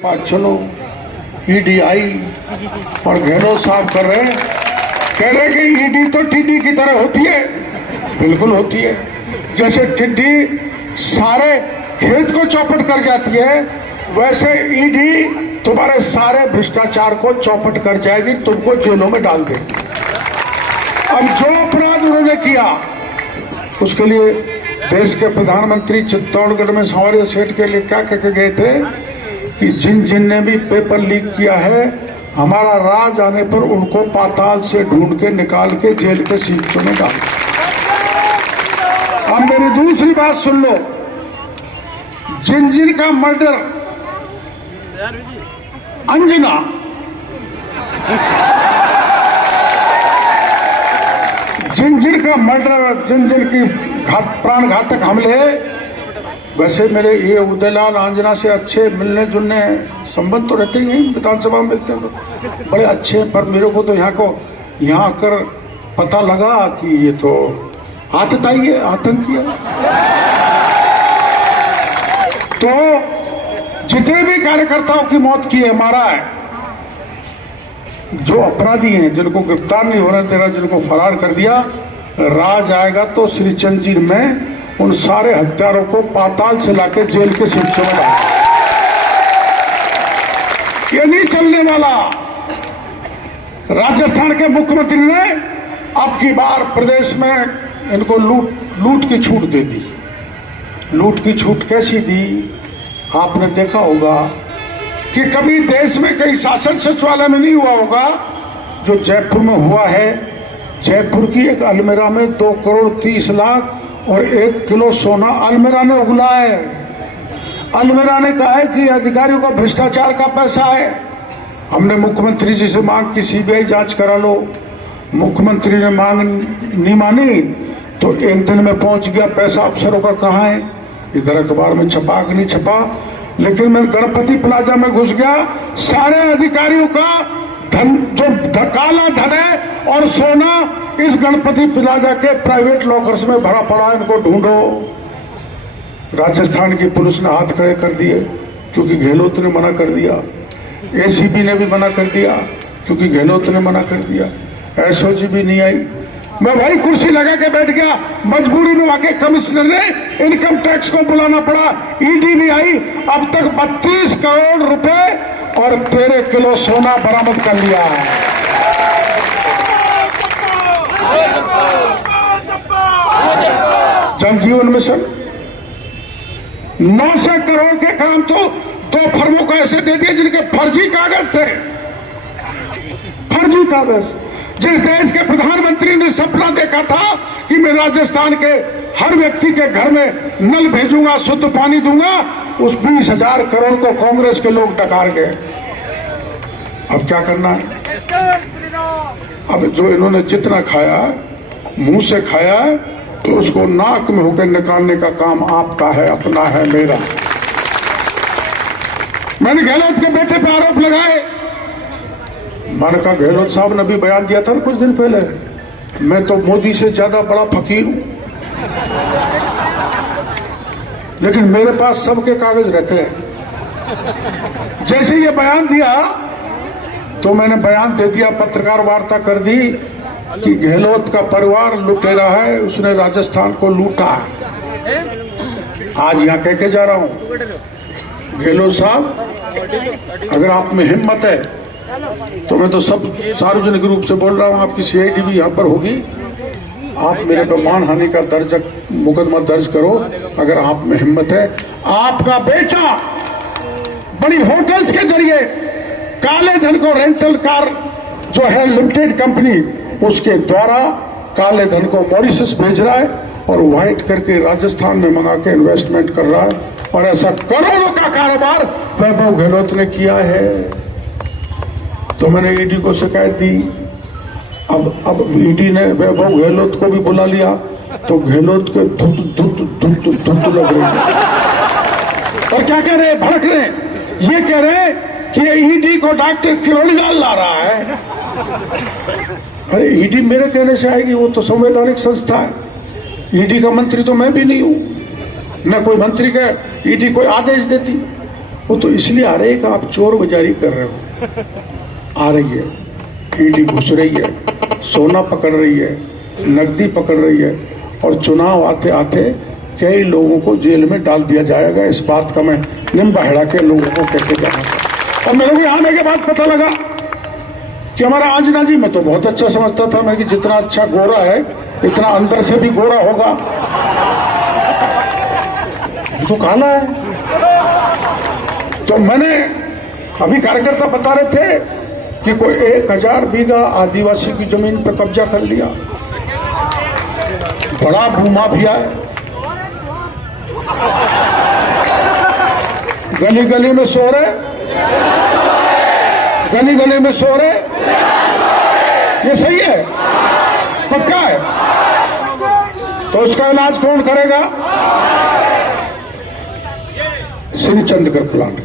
पास चलो ईडी आई और गहलोत साहब कह रहे कि ईडी तो टिड्डी की तरह होती है। बिल्कुल होती है। जैसे टिड्डी सारे खेत को चौपट कर जाती है, वैसे ईडी तुम्हारे सारे भ्रष्टाचार को चौपट कर जाएगी, तुमको जेलों में डाल देगी। अब जो अपराध उन्होंने किया उसके लिए देश के प्रधानमंत्री चित्तौड़गढ़ में सांवरिया सेठ के लिए क्या कह के गए थे कि जिन जिन ने भी पेपर लीक किया है, हमारा राज आने पर उनको पाताल से ढूंढ के निकाल के जेल के सीटों में डाल। अब मेरी दूसरी बात सुन लो, जिन जिन का मर्डर अंजना जिन जिन का मर्डर, जिन जिन की प्राण घातक हमले, वैसे मेरे ये उदयलाल अंजना से अच्छे मिलने जुलने संबंध तो रहते ही हैं, विधानसभा में मिलते हैं तो बड़े अच्छे। पर मेरे को तो यहाँ आकर पता लगा कि ये तो आतताई है, आतंकी है। तो जितने भी कार्यकर्ताओं की मौत की है, मारा है, जो अपराधी हैं, जिनको गिरफ्तार नहीं होने दे रहा, जिनको फरार कर दिया, राज आएगा तो श्रीचंद में उन सारे हत्यारों को पाताल से लाके जेल के शिक्षों में डाला। ये नहीं चलने वाला। राजस्थान के मुख्यमंत्री ने अब की बार प्रदेश में इनको लूट की छूट दे दी। लूट की छूट कैसी दी आपने देखा होगा कि कभी देश में कई शासन सचिवालय में नहीं हुआ होगा जो जयपुर में हुआ है। जयपुर की एक अलमीरा में 2 करोड़ 30 लाख और 1 किलो सोना अलमीरा ने उगला है। अलमीरा ने कहा है कि अधिकारियों का भ्रष्टाचार का पैसा है। हमने मुख्यमंत्री जी से मांग की सीबीआई जांच करा लो। मुख्यमंत्री ने मांग नहीं मानी तो एक दिन में पहुंच गया। पैसा अफसरों का कहाँ है, इधर अखबार में छपा कि नहीं छपा। लेकिन मैं गणपति प्लाजा में घुस गया, सारे अधिकारियों का धन, जो काला धन है और सोना इस गणपति प्लाजा के प्राइवेट लॉकर्स में भरा पड़ा, इनको ढूंढो। राजस्थान की पुलिस ने हाथ खड़े कर दिए क्योंकि गहलोत ने मना कर दिया। एसीबी ने भी मना कर दिया क्योंकि गहलोत ने मना कर दिया। एसओजी भी नहीं आई। मैं भाई कुर्सी लगा के बैठ गया। मजबूरी में वहां के कमिश्नर ने इनकम टैक्स को बुलाना पड़ा। ईडी नहीं आई। अब तक 32 करोड़ रुपए और 13 किलो सोना बरामद कर लिया है। जल जीवन मिशन 900 करोड़ के काम तो 2 फर्मों को ऐसे दे दिए जिनके फर्जी कागज थे। फर्जी कागज। जिस देश के प्रधानमंत्री ने सपना देखा था कि मैं राजस्थान के हर व्यक्ति के घर में नल भेजूंगा, शुद्ध पानी दूंगा, उस 20,000 करोड़ को कांग्रेस के लोग डकार गए। अब क्या करना है? अब जो इन्होंने जितना खाया, मुंह से खाया, तो उसको नाक में होकर निकालने का काम आपका है, अपना है, मेरा। मैंने गहलोत के बेटे पे आरोप लगाए। मैंने कहा गहलोत साहब ने भी बयान दिया था कुछ दिन पहले, मैं तो मोदी से ज्यादा बड़ा फकीर हूं, लेकिन मेरे पास सबके कागज रहते हैं। जैसे ये बयान दिया तो मैंने बयान दे दिया, पत्रकार वार्ता कर दी कि गहलोत का परिवार लुटेरा है, उसने राजस्थान को लूटा है। आज यहां कह के जा रहा हूं, गहलोत साहब अगर आप में हिम्मत है तो मैं तो सब सार्वजनिक रूप से बोल रहा हूं, आपकी सीआईडी भी यहां पर होगी। आप मेरे पे मानहानि का मुकदमा दर्ज करो अगर आप में हिम्मत है। आपका बेटा बड़ी होटल्स के जरिए काले धन को, रेंटल कार जो है लिमिटेड कंपनी, उसके द्वारा काले धन को मॉरिशस भेज रहा है और व्हाइट करके राजस्थान में मंगा के इन्वेस्टमेंट कर रहा है। और ऐसा करोड़ों का कारोबार वैभव गहलोत ने किया है। तो मैंने ईडी को शिकायत दी। अब ईडी ने वैभव गहलोत को भी बुला लिया तो गहलोत के धुंध लग रही है। और क्या कह रहे, भड़क रहे, ये कह रहे कि ईडी को डॉक्टर किरोड़ीलाल ला रहा है। अरे ईडी मेरे कहने से आएगी, वो तो संवैधानिक संस्था है। ईडी का मंत्री तो मैं भी नहीं हूं, न कोई मंत्री का ईडी कोई आदेश देती। वो तो इसलिए आ रहे हैं कि आप चोर बाजारी कर रहे हो। आ रही है, ईडी घुस रही है, सोना पकड़ रही है, नकदी पकड़ रही है, और चुनाव आते आते कई लोगों को जेल में डाल दिया जाएगा। इस बात का मैं निम बहड़ा के लोगों को कैसे कहूँगा। और मेरे को यहाँ आने के बाद पता लगा कि हमारा आंजना जी, मैं तो बहुत अच्छा समझता था मैं कि जितना अच्छा गोरा है इतना अंदर से भी गोरा होगा, तो काला है। तो मैंने अभी कार्यकर्ता बता रहे थे कि कोई 1000 बीघा आदिवासी की जमीन पर कब्जा कर लिया, बड़ा भूमाफिया है, गली गली में सो रहे, गली गली में सो रहे। ये सही है, पक्का है। तो उसका इलाज कौन करेगा? श्रीचंद कृपलानी।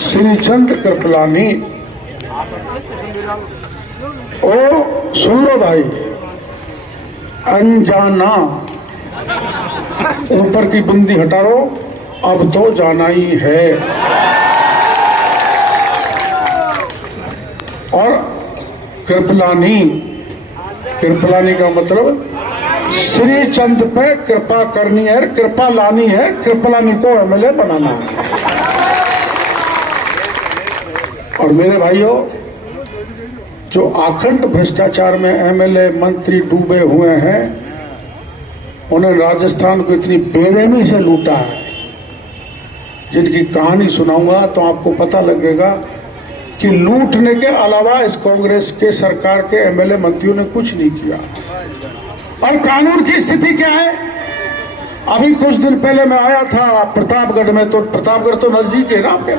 श्रीचंद कृपलानी। ओ सुन लो भाई, अनजाना ऊपर की बूंदी हटा लो, अब तो जाना ही है। और कृपलानी, कृपलानी का मतलब श्रीचंद पे कृपा करनी है, कृपा लानी है, कृपलानी को एमएलए बनाना है। और मेरे भाइयों, जो आखंड भ्रष्टाचार में एमएलए मंत्री डूबे हुए हैं, उन्हें राजस्थान को इतनी बेरहमी से लूटा है, जिनकी कहानी सुनाऊंगा तो आपको पता लगेगा कि लूटने के अलावा इस कांग्रेस के सरकार के एमएलए मंत्रियों ने कुछ नहीं किया। और कानून की स्थिति क्या है? अभी कुछ दिन पहले मैं आया था प्रतापगढ़ में, तो प्रतापगढ़ तो नजदीक है ना आपके।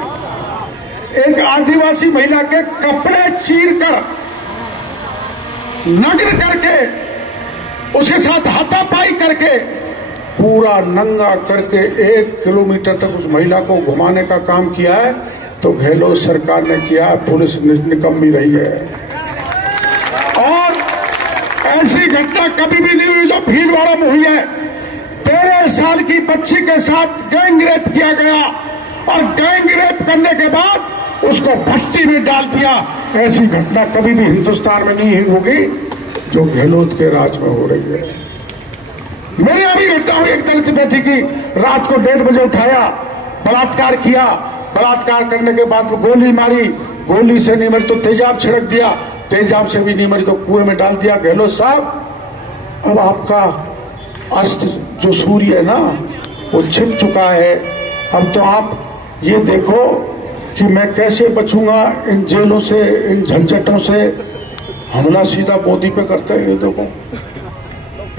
एक आदिवासी महिला के कपड़े चीरकर, नग्न करके, उसके साथ हाथापाई करके, पूरा नंगा करके 1 किलोमीटर तक उस महिला को घुमाने का काम किया है। तो गहलोत सरकार ने किया, पुलिस निकम्मी रही है। और ऐसी घटना कभी भी नहीं हुई जो भीलवाड़ा में हुई है। 13 साल की बच्ची के साथ गैंग रेप किया गया, और गैंग रेप करने के बाद उसको भट्टी में डाल दिया। ऐसी घटना कभी भी हिंदुस्तान में नहीं होगी जो गहलोत के राज में हो रही है। मेरी अभी घटना हुई, एक दलित बेटी की, रात को 1:30 बजे उठाया, बलात्कार किया, बलात्कार करने के बाद वो गोली मारी, गोली से नहीं मरी तो तेजाब छिड़क दिया, तेजाब से भी नहीं मरी तो कुएं में डाल दिया। गहलोत साहब, अब आपका अस्त जो सूर्य है ना, वो छिप चुका है। अब तो आप ये देखो कि मैं कैसे बचूंगा इन जेलों से, इन झंझटों से। हमला सीधा मोदी पे करते हैं। ये देखो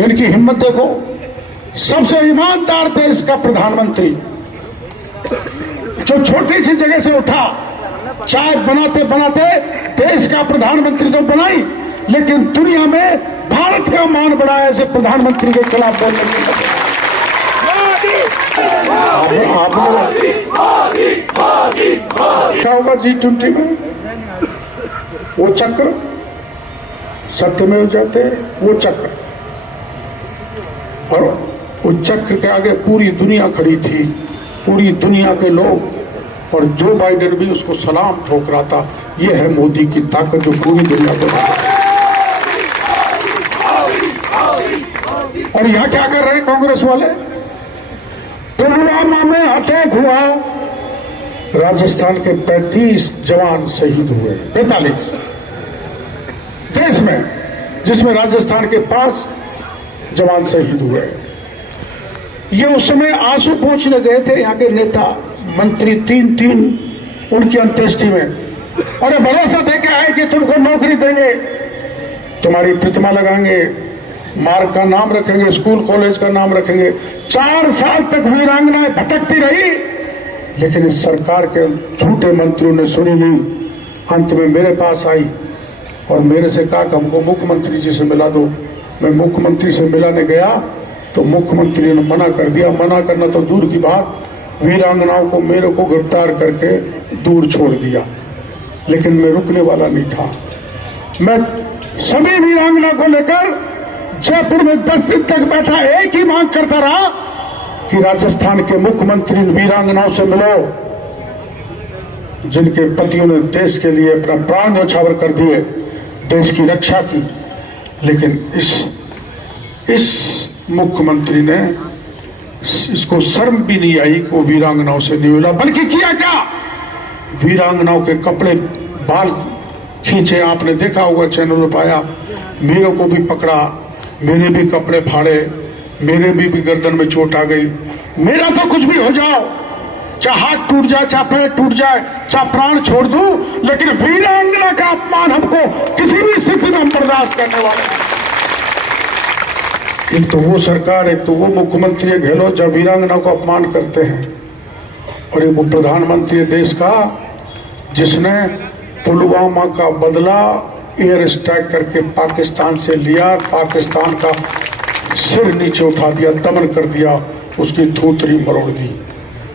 इनकी हिम्मत देखो। सबसे ईमानदार देश का प्रधानमंत्री, जो छोटी सी जगह से उठा, चाय बनाते बनाते देश का प्रधानमंत्री तो बनाई, लेकिन दुनिया में भारत का मान बढ़ाया ऐसे प्रधानमंत्री के खिलाफ बोलने के लिए। क्या होगा G20 में? वो चक्र सत्यमेव जयते, वो चक्र, और उस चक्र के आगे पूरी दुनिया खड़ी थी, पूरी दुनिया के लोग, और जो बाइडेन भी उसको सलाम ठोक रहा था। ये है मोदी की ताकत जो पूरी दुनिया को। और यहां क्या कर रहे हैं कांग्रेस वाले? पुलवामा में अटैक हुआ, राजस्थान के 35 जवान शहीद हुए, 45 देश में, जिसमें राजस्थान के 5 जवान शहीद हुए। ये उस समय आंसू पोंछने गए थे यहाँ के नेता मंत्री, 3 उनकी अंत्येष्टि में, और भरोसा देके आए कि तुमको नौकरी देंगे, तुम्हारी प्रतिमा लगाएंगे, मार्ग का नाम रखेंगे, स्कूल कॉलेज का नाम रखेंगे। 4 साल तक वीरांगनाएं भटकती रही, लेकिन इस सरकार के झूठे मंत्रियों ने सुनी नहीं। अंत में मेरे पास आई और मेरे से कहा कि हमको मुख्यमंत्री जी से मिला दो। मैं मुख्यमंत्री से मिलाने गया तो मुख्यमंत्री ने मना कर दिया। मना करना तो दूर की बात, वीरांगनाओं को, मेरे को गिरफ्तार करके दूर छोड़ दिया। लेकिन मैं रुकने वाला नहीं था। मैं सभी वीरांगना को लेकर जयपुर में 10 दिन तक बैठा, एक ही मांग करता रहा कि राजस्थान के मुख्यमंत्री वीरांगनाओं से मिलो जिनके पतियों ने देश के लिए अपना प्राण न्यौछावर कर दिए, देश की रक्षा की। लेकिन इस मुख्यमंत्री ने इसको शर्म भी नहीं आई कि वो वीरांगनाओं से नहीं मिला, बल्कि किया क्या, वीरांगनाओं के कपड़े बाल खींचे। आपने देखा होगा, चैनल पर आया, मेरे को भी पकड़ा, मेरे भी कपड़े फाड़े, मेरे भी गर्दन में चोट आ गई। मेरा तो कुछ भी हो जाओ, चाहे हाथ टूट जाए, चाहे पैर टूट जाए, चाहे प्राण छोड़ दूं, लेकिन वीरांगना का अपमान हमको किसी भी स्थिति में हम बर्दाश्त करने वाले हैं। एक तो वो सरकार, एक तो वो मुख्यमंत्री गहलोत जब वीरांगना को अपमान करते हैं, और एक वो प्रधानमंत्री देश का जिसने पुलवामा का बदला एयर स्ट्राइक करके पाकिस्तान से लिया, पाकिस्तान का सिर नीचे उठा दिया, दमन कर दिया, उसकी धूतरी मरोड़ दी।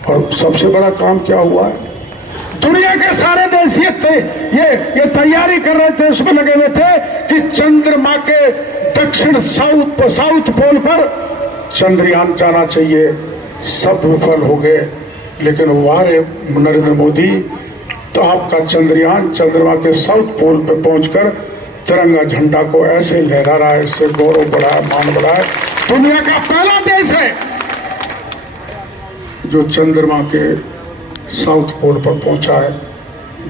और सबसे बड़ा काम क्या हुआ है, दुनिया के सारे देश ये तैयारी कर रहे थे, उसमें लगे हुए थे कि चंद्रमा के दक्षिण साउथ पोल पर चंद्रयान जाना चाहिए, सब विफल हो गए। लेकिन वारे नरेंद्र मोदी, तो आपका चंद्रयान चंद्रमा के साउथ पोल पे पहुंचकर तिरंगा झंडा को ऐसे लहरा रहा है, इससे गौरव बढ़ा है, मान बढ़ा है। दुनिया का पहला देश है जो चंद्रमा के साउथ पोल पर पहुंचा है।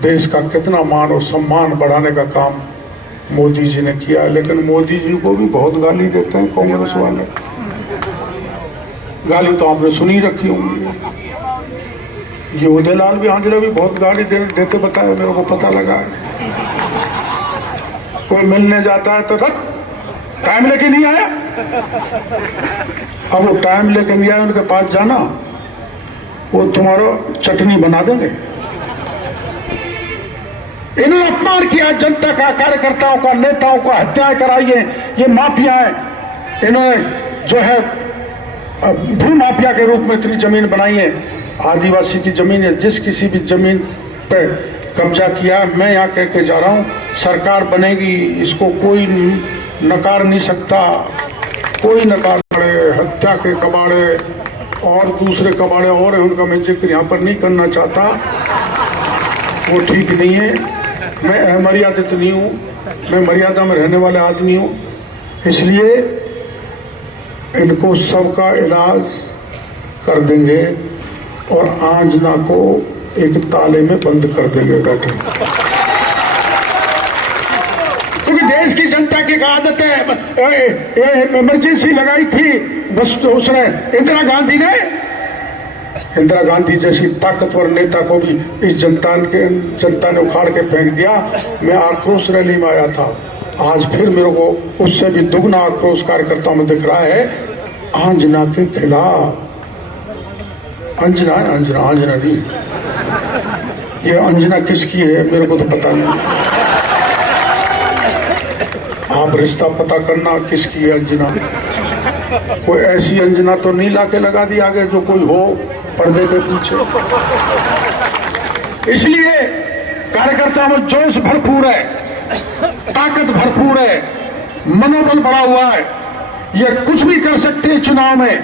देश का कितना मान और सम्मान बढ़ाने का काम मोदी जी ने किया है। लेकिन मोदी जी को भी बहुत गाली देते हैं कांग्रेस वाले, गाली तो आपने सुनी रखी होंगी। ये उदयलाल भी आंजला भी बहुत गाली देते बताया, मेरे को पता लगा है। कोई मिलने जाता है तो टाइम लेके नहीं आया, अब वो टाइम लेके नहीं आया, उनके पास जाना, वो तुम्हारा चटनी बना देंगे। इन्होंने अपमान किया जनता का, कार्यकर्ताओं का, नेताओं का, हत्याएं कराई है, ये माफिया है। इन्होंने जो है भू माफिया के रूप में इतनी जमीन बनाई है, आदिवासी की जमीन है, जिस किसी भी जमीन पे कब्जा किया। मैं यहाँ कह के जा रहा हूँ, सरकार बनेगी, इसको कोई नकार नहीं सकता, कोई नकार पड़े। हत्या के कबाड़े और दूसरे कबाड़े और है, उनका मैं जिक्र यहाँ पर नहीं करना चाहता, वो ठीक नहीं है। मैं अमर्यादित नहीं हूँ, मैं मर्यादा में रहने वाले आदमी हूँ, इसलिए इनको सबका इलाज कर देंगे और आंजना को एक ताले में बंद कर देंगे बैठे। क्योंकि देश की जनता की आदत है, इमरजेंसी लगाई थी बस, तो उसने इंदिरा गांधी जैसी ताकतवर नेता को भी इस जनता ने उखाड़ के फेंक दिया। मैं आक्रोश रैली में आया था, आज फिर मेरे को उससे भी दुगना आक्रोश कार्यकर्ताओं में दिख रहा है आंजना के खिलाफ। अंजना है, अंजना नहीं, ये अंजना किसकी है मेरे को तो पता नहीं। आप रिश्ता पता करना किसकी है अंजना। कोई ऐसी अंजना तो नहीं लाके लगा दी आगे जो कोई हो पर्दे के पीछे। इसलिए कार्यकर्ताओं में जोश भरपूर है, ताकत भरपूर है, मनोबल बढ़ा हुआ है। ये कुछ भी कर सकते हैं, चुनाव में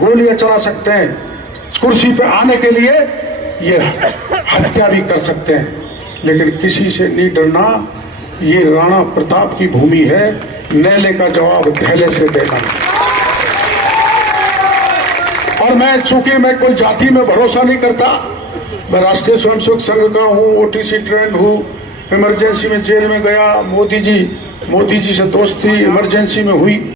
गोलियां चला सकते हैं, कुर्सी पे आने के लिए ये हत्या भी कर सकते हैं, लेकिन किसी से नहीं डरना। ये राणा प्रताप की भूमि है, नेले का जवाब धैले से देना। और मैं चूंकि मैं कोई जाति में भरोसा नहीं करता, मैं राष्ट्रीय स्वयंसेवक संघ का हूँ, ओटीसी ट्रेंड हूँ, इमरजेंसी में जेल में गया, मोदी जी से दोस्ती इमरजेंसी में हुई।